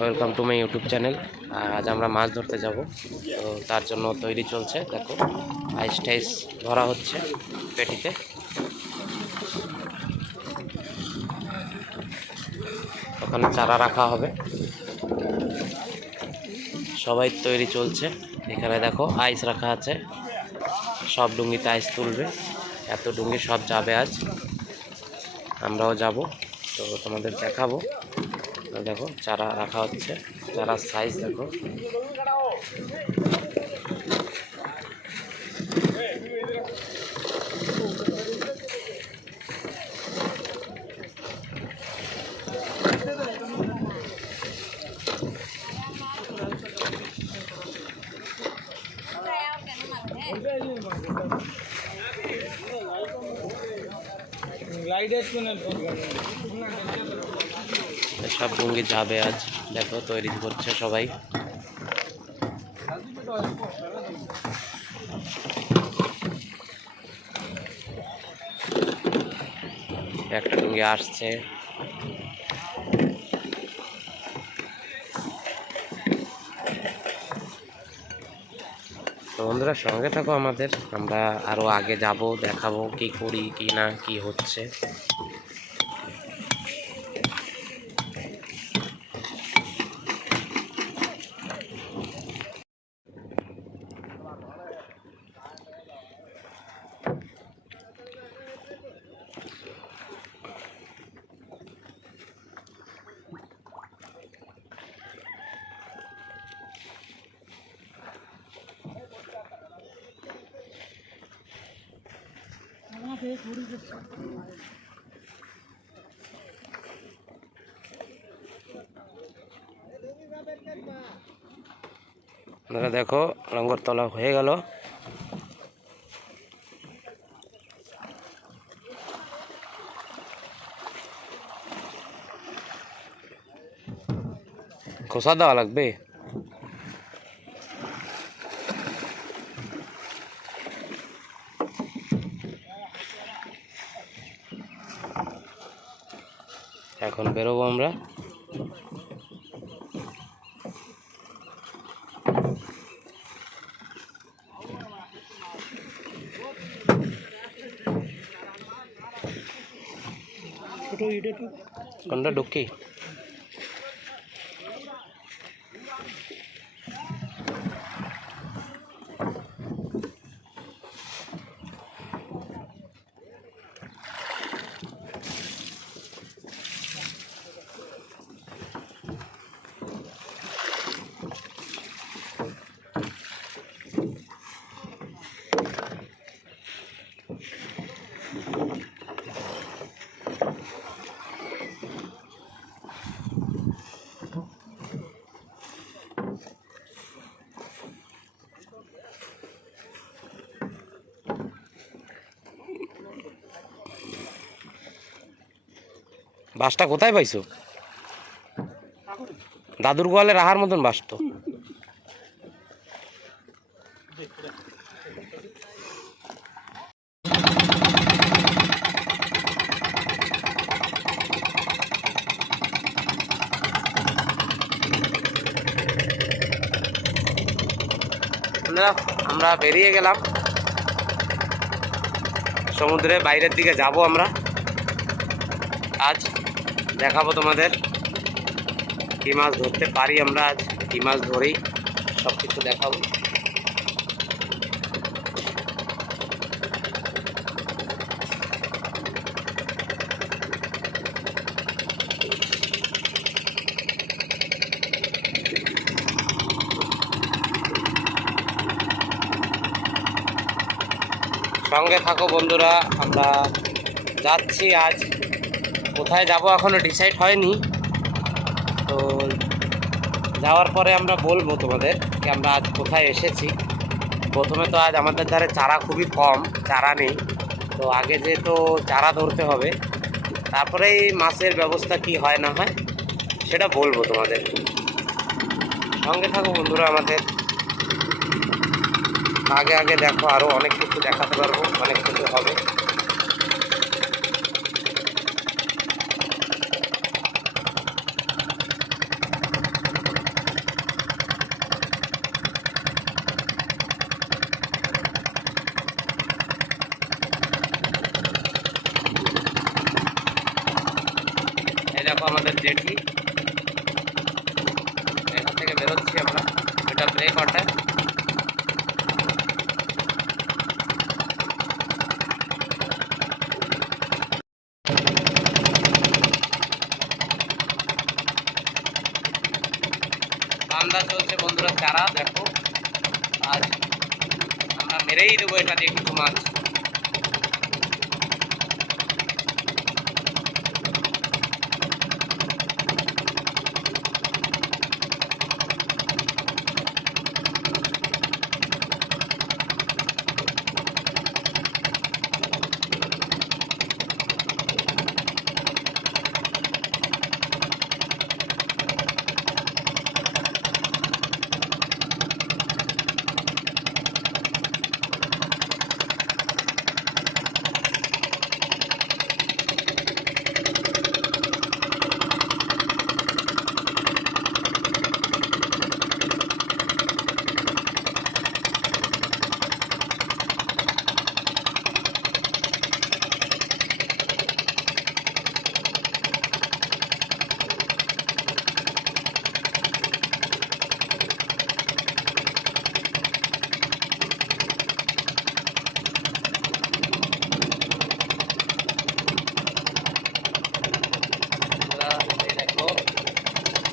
Welcome to my YouTube channel. আজ আমরা মাছ ধরতে যাব, তো তার জন্য তৈরি চলছে। দেখো আইস টাইস ধরা হচ্ছে পেটিতে। ওখানে চারা রাখা হবে, সবাই তৈরি চলছে। এখানে দেখো আইস রাখা আছে, সব ডুঙ্গিতে আইস তুলবে। এত ডুঙ্গি সব যাবে আজ, আমরাও যাব, তো তোমাদের দেখাবো। দেখো চারা রাখা হচ্ছে, চারার সাইজ দেখো। সব ডুঙ্গি যাবে আজ, দেখো তৈরি করছে সবাই। একটা ডুঙ্গি আসছে, তো বন্ধুরা সঙ্গে থাকো আমাদের, আমরা আরো আগে যাব, দেখাবো কি করি কি না, কি হচ্ছে। আপনারা দেখো লঙ্গর তলা হয়ে গেল। খোসা দেওয়া লাগবে। এখন বেরোবো আমরা। কোনটা ঢুকি? বাসটা কোথায় পাইছো? দাদুর গোয়ালে রাহার মতন বাস তো। আমরা বেরিয়ে গেলাম, সমুদ্রের বাইরের দিকে যাব আমরা। আজ দেখাবো তোমাদের কি মাছ ধরতে পারি আমরা, আজ কি মাছ ধরি সব কিছু দেখাবো। সঙ্গে থাকো বন্ধুরা, আমরা যাচ্ছি। আজ কোথায় যাব এখনো ডিসাইড হয়নি, তো যাওয়ার পরে আমরা বলবো তোমাদের কি আমরা আজ কোথায় এসেছি। প্রথমে তো আজ আমাদের ধারে চারা খুবই কম, চারা নেই, তো আগে যেহেতু চারা ধরতে হবে, তারপরে এই মাছের ব্যবস্থা কি হয় না হয় সেটা বলবো তোমাদের। সঙ্গে থাকো বন্ধুরা আমাদের, আগে আগে দেখো, আরও অনেক কিছু দেখাতে পারবো, অনেক কিছু হবে। জেটি, এখান থেকে বেরোচ্ছি আমরা। এটা ব্রেক ওয়াটার। বান্দা চলছে বন্ধুরা চারা, দেখো আজ আমরা মেরেই দেবো এটা দিয়ে কিছু মাছ।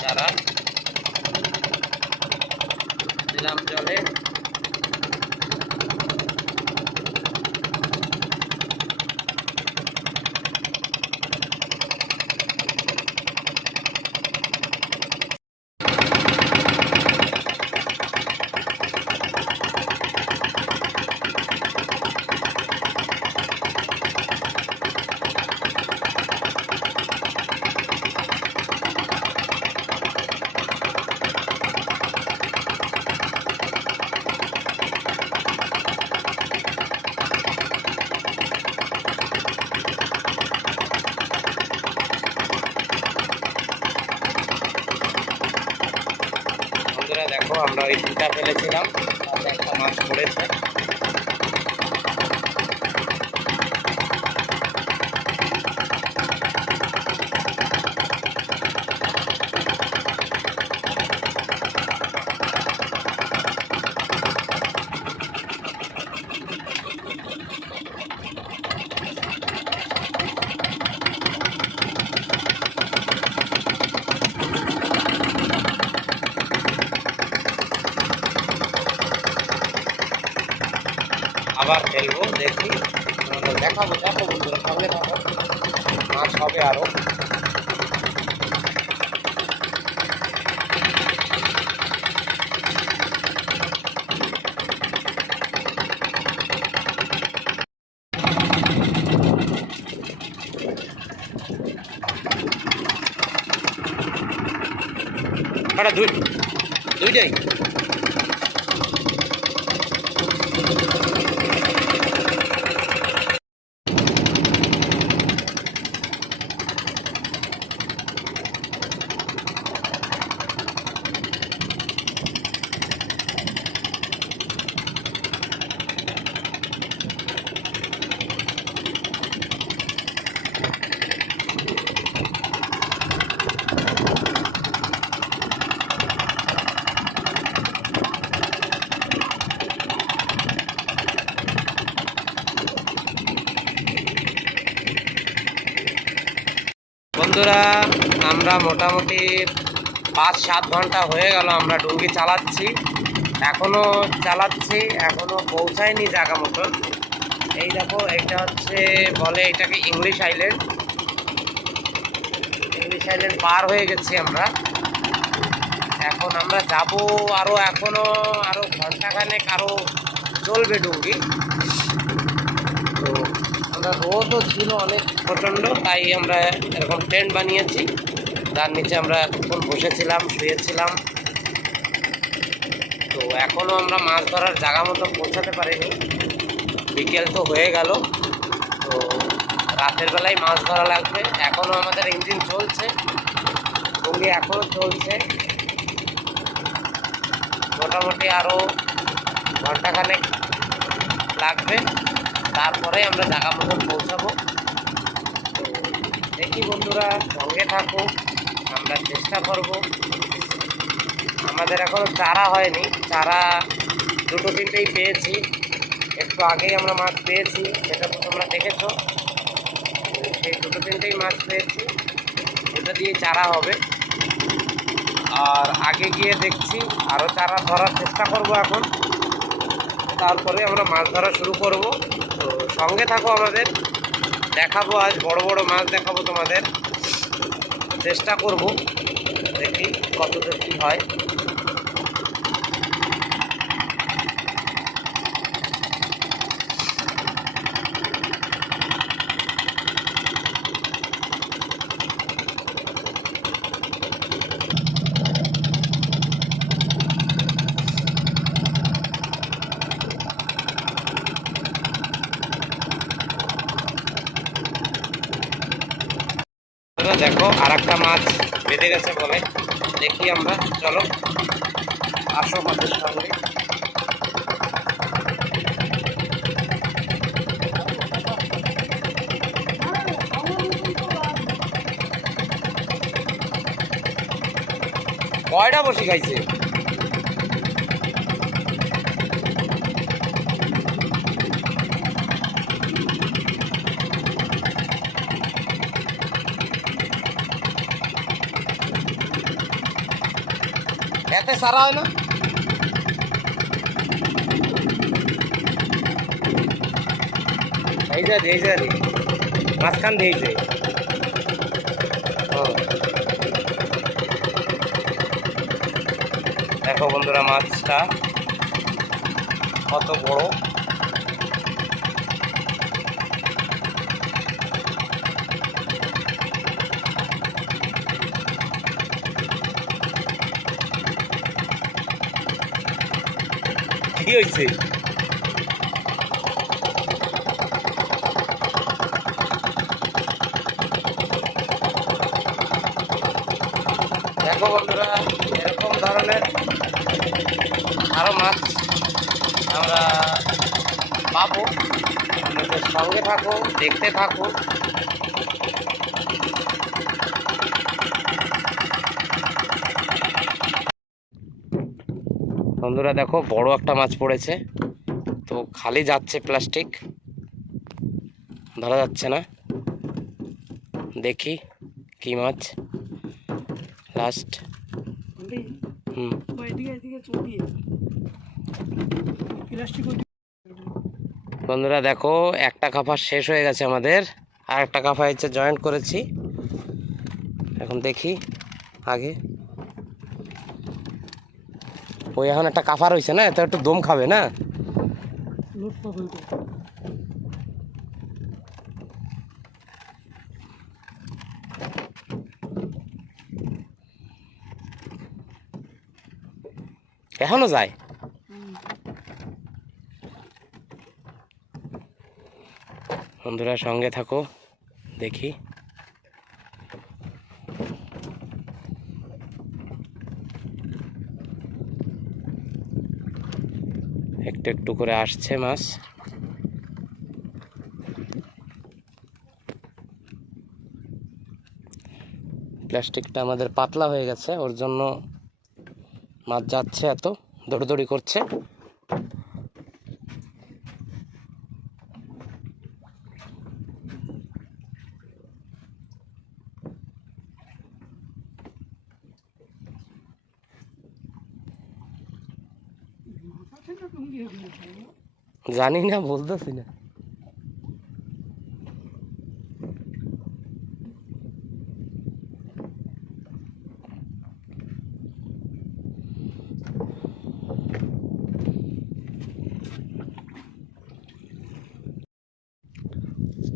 চারা দিলাম জলে। বন্ধুরা দেখো আমরা ওই দুটা ফেলেছিলাম, তাতে একটা মাছ পড়েছে। আবার ফেলবো, দেখি দেখাবো। দেখো বন্ধুরা সঙ্গে থাকো, মাছ হবে আরো। দুইটাই বন্ধুরা আমরা মোটামুটি 5-7 ঘন্টা হয়ে গেল আমরা ডুঙ্গি চালাচ্ছি, এখনো চালাচ্ছি, এখনো পৌঁছায়নি জায়গা মতন। এই দেখো এটা হচ্ছে বলে এটাকে ইংলিশ আইল্যান্ড। ইংলিশ আইল্যান্ড পার হয়ে গেছি আমরা। এখন আমরা যাব আরো, এখনো আরো ঘন্টাখানেক আরো চলবে ডুঙ্গি। তো আমরা রোদও ছিল অনেক প্রচণ্ড, তাই আমরা এরকম টেন্ট বানিয়েছি, তার নিচে আমরা এতক্ষণ বসেছিলাম, শুয়েছিলাম। তো এখনও আমরা মাছ ধরার জায়গা মতো পৌঁছাতে পারিনি, বিকেল তো হয়ে গেল। তো রাতের বেলায় মাছ ধরা লাগবে। এখনও আমাদের ইঞ্জিন চলছে, ডুঙ্গি এখনও চলছে, মোটামুটি আরও ঘন্টাখানেক লাগবে, তারপরে আমরা জায়গা মতন পৌঁছাবো। তো দেখি বন্ধুরা সঙ্গে থাকো, আমরা চেষ্টা করব। আমাদের এখনো চারা হয়নি, চারা দুটো তিনটেই পেয়েছি, একটু আগেই আমরা মাছ পেয়েছি, সেটা তো তোমরা দেখেছো। সেই দুটো তিনটেই মাছ পেয়েছি, এটা দিয়ে চারা হবে। আর আগে গিয়ে দেখছি আরও চারা ধরার চেষ্টা করব এখন, তারপরে আমরা মাছ ধরা শুরু করব। তো সঙ্গে থাকো আমাদের, দেখাবো আজ বড় বড় মাছ দেখাবো তোমাদের, চেষ্টা করব, দেখি কতদূর কী হয়। দেখো আর একটা মাছ বেঁধে গেছে বলে, দেখি আমরা, চলো আসো মাছের সঙ্গে। কয়টা বসি খাইছে? এতে সারা হয় না? এই যে মাঝখান দিয়েছে। দেখো বন্ধুরা মাছটা কত বড়। কি হয়েছে? দেখো বন্ধুরা এরকম ধরনের আরও মাছ আমরা পাবো, আমাদের সঙ্গে থাকো, দেখতে থাকো। বন্ধুরা দেখো বড় একটা মাছ পড়েছে, তো খালি যাচ্ছে, প্লাস্টিক ধরা যাচ্ছে না। দেখি কি মাছ লাস্ট। বন্ধুরা দেখো একটা কাফা শেষ হয়ে গেছে আমাদের, আর একটা কাফা হচ্ছে জয়েন্ট করেছি। এখন দেখি আগে, ওই এখন একটা কাফা রয়েছে না, এত একটু দম খাবে না। এখনো যায়। বন্ধুরা সঙ্গে থাকো, দেখি। একটু একটু করে আসছে মাছ। প্লাস্টিকটা আমাদের পাতলা হয়ে গেছে, ওর জন্য মাছ যাচ্ছে, এত দৌড়দৌড়ি করছে। জানি না, বলতেছি না।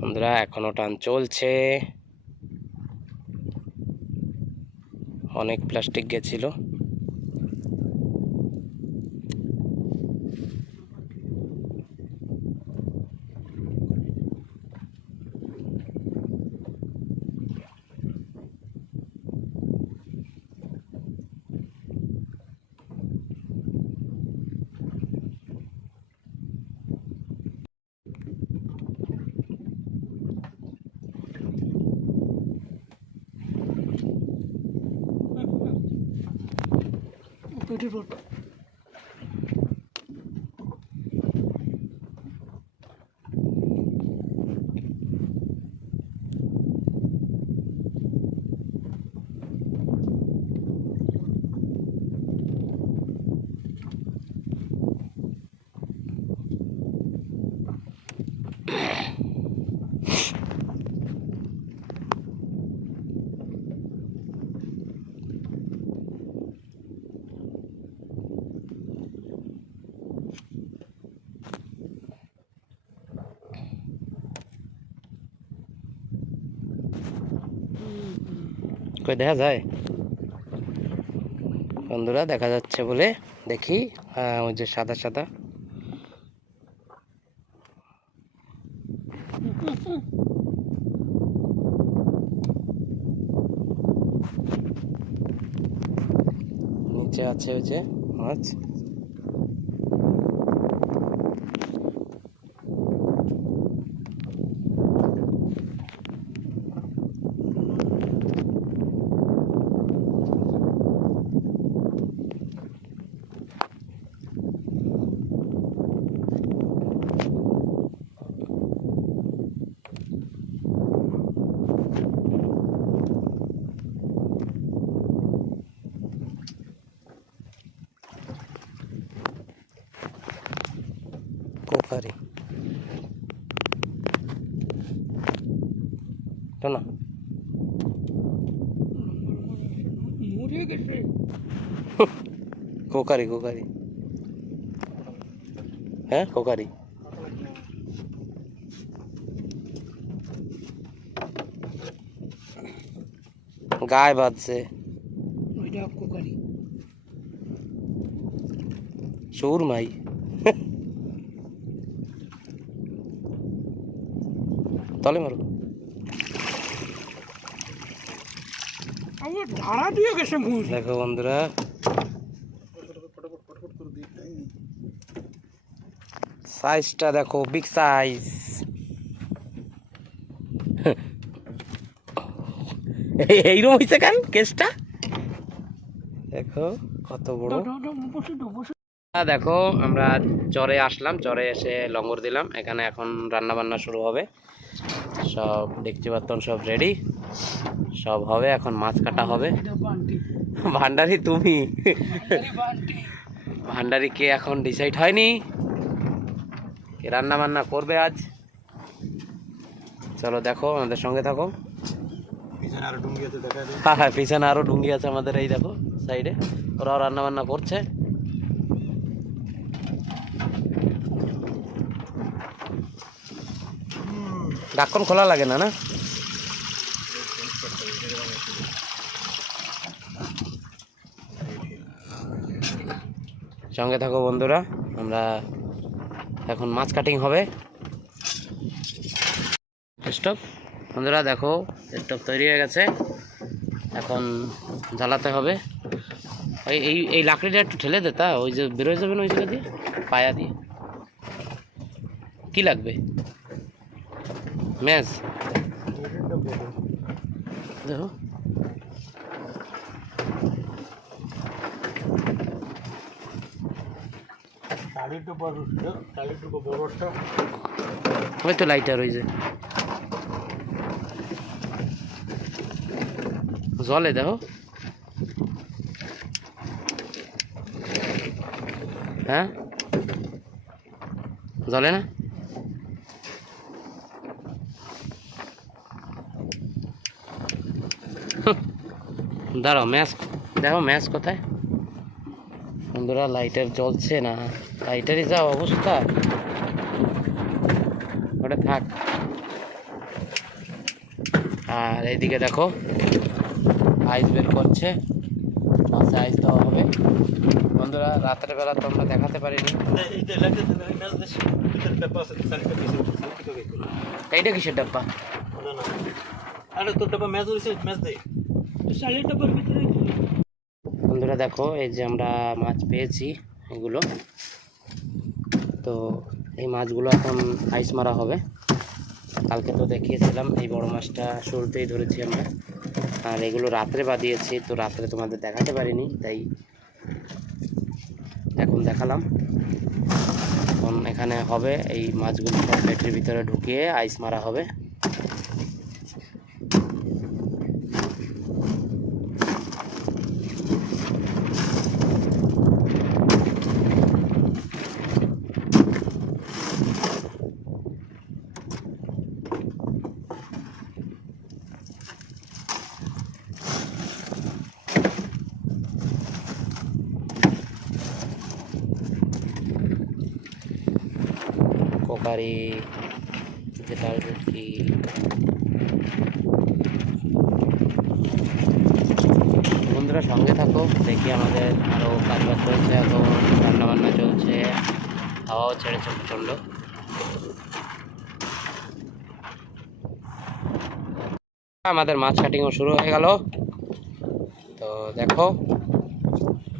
বন্ধুরা এখনো টান চলছে, অনেক প্লাস্টিক গেছিল। কই দেখা যায় বন্ধুরা? দেখা যাচ্ছে বলে দেখি। ওই যে সাদা সাদা নিচে আছে ওই যে মাছ। কোকারি তো না, কোকারি কোকারি, হ্যাঁ কোকারি। গায়ে বাঁধছে সুরমাই। তলে মারো। দেখো বন্ধুরা, সাইজটা দেখো, বিগ সাইজ। এইরকম হয়েছে কেন কেসটা? দেখো কত বড়। দেখো আমরা চরে আসলাম, চরে এসে লঙ্গর দিলাম। এখানে এখন রান্না বান্না শুরু হবে। সব দেখতে পাচ্ছেন, সব রেডি, সব হবে। এখন মাছ কাটা হবে। ভান্ডারি তুমি, ভান্ডারি কে এখন ডিসাইড হয়নি, কে রান্না বান্না করবে আজ। চলো দেখো, আমাদের সঙ্গে থাকো। হ্যাঁ হ্যাঁ, পিছনে আরো ডুঙ্গি আছে আমাদের। এই দেখো সাইডে ওরাও রান্না বান্না করছে। ঢাকন খোলা লাগে না না? সঙ্গে থাকো বন্ধুরা, আমরা এখন মাছ কাটিং হবে। স্টোভ বন্ধুরা দেখো, স্টোভ তৈরি হয়ে গেছে, এখন জ্বালাতে হবে। এই এই এই লাকড়িটা একটু ঠেলে দে, তা ওই যে বেরোয় যাবে না ওই জায়গা দিয়ে, পায়া দিয়ে। কি লাগবে? ম্যাচ দেখো, ওই তো লাইটার ওই যে জলে দেখো। হ্যাঁ জলে না? দাঁড়াও, ম্যাচ দেখো, ম্যাচ কোথায় বন্ধুরা? লাইটার জ্বলছে না, লাইটারই যা অবস্থা। ওটা থাক। আর এইদিকে দেখো, আইস বের করছে, মাছে আইস দেওয়া হবে বন্ধুরা। রাতের বেলা তো আমরা দেখাতে পারিনি। এইটা কিসের ডাব্বা? বন্ধুরা দেখো, এই যে আমরা মাছ পেয়েছি এগুলো, তো এই মাছগুলো এখন আইস মারা হবে। কালকে তো দেখিয়েছিলাম, এই বড় মাছটা শুরুতেই ধরেছি আমরা। আর এগুলো রাত্রে বাদিয়েছি, তো রাত্রে তোমাদের দেখাতে পারিনি, তাই এখন দেখালাম। এখন এখানে হবে এই মাছগুলো সব ব্যাটারির ভিতরে ঢুকিয়ে আইস মারা হবে। কোকারি যেটা কি বন্ধুরা সঙ্গে থাকো, দেখি আমাদের আরও কাজবাজ চলছে, এখন রান্নাবান্না চলছে, হাওয়াও ছেড়েছে প্রচণ্ড। আমাদের মাছ কাটিংও শুরু হয়ে গেল। তো দেখো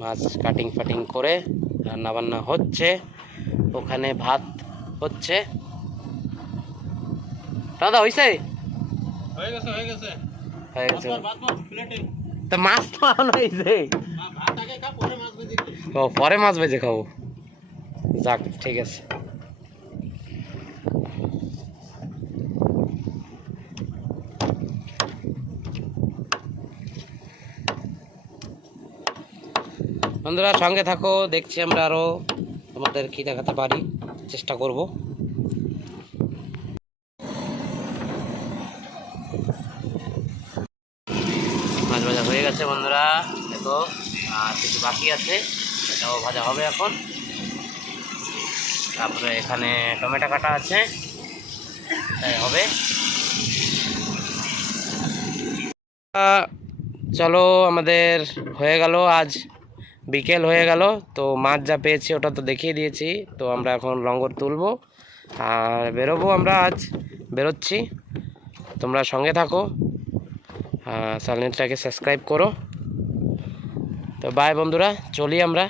মাছ কাটিং ফাটিং করে রান্নাবান্না হচ্ছে, ওখানে ভাত হচ্ছে। দাদা হয়েছে তা মাছ তো আনা হয়েছে, ও পরে মাছ ভেজে খাবো। যাক ঠিক আছে। বন্ধুরা সঙ্গে থাকো, দেখছি আমরা আরো তোমাদের কি দেখাতে পারি, চেষ্টা করব। মাছ ভাজা হয়ে গেছে বন্ধুরা, দেখো আর কিছু বাকি আছে, এটাও ভাজা হবে এখন। তারপরে এখানে টমেটো কাটা আছে, তাই হবে। চলো আমাদের হয়ে গেল, আজ বিকেল হয়ে গেল। তো মাছ যা পেয়েছি ওটা তো দেখিয়ে দিয়েছি। তো আমরা এখন লঙ্গর তুলবো আর বেরোবো। আমরা আজ বেরোচ্ছি, তোমরা সঙ্গে থাকো, চ্যানেলটাকে সাবস্ক্রাইব করো। তো বাই বন্ধুরা, চলি আমরা।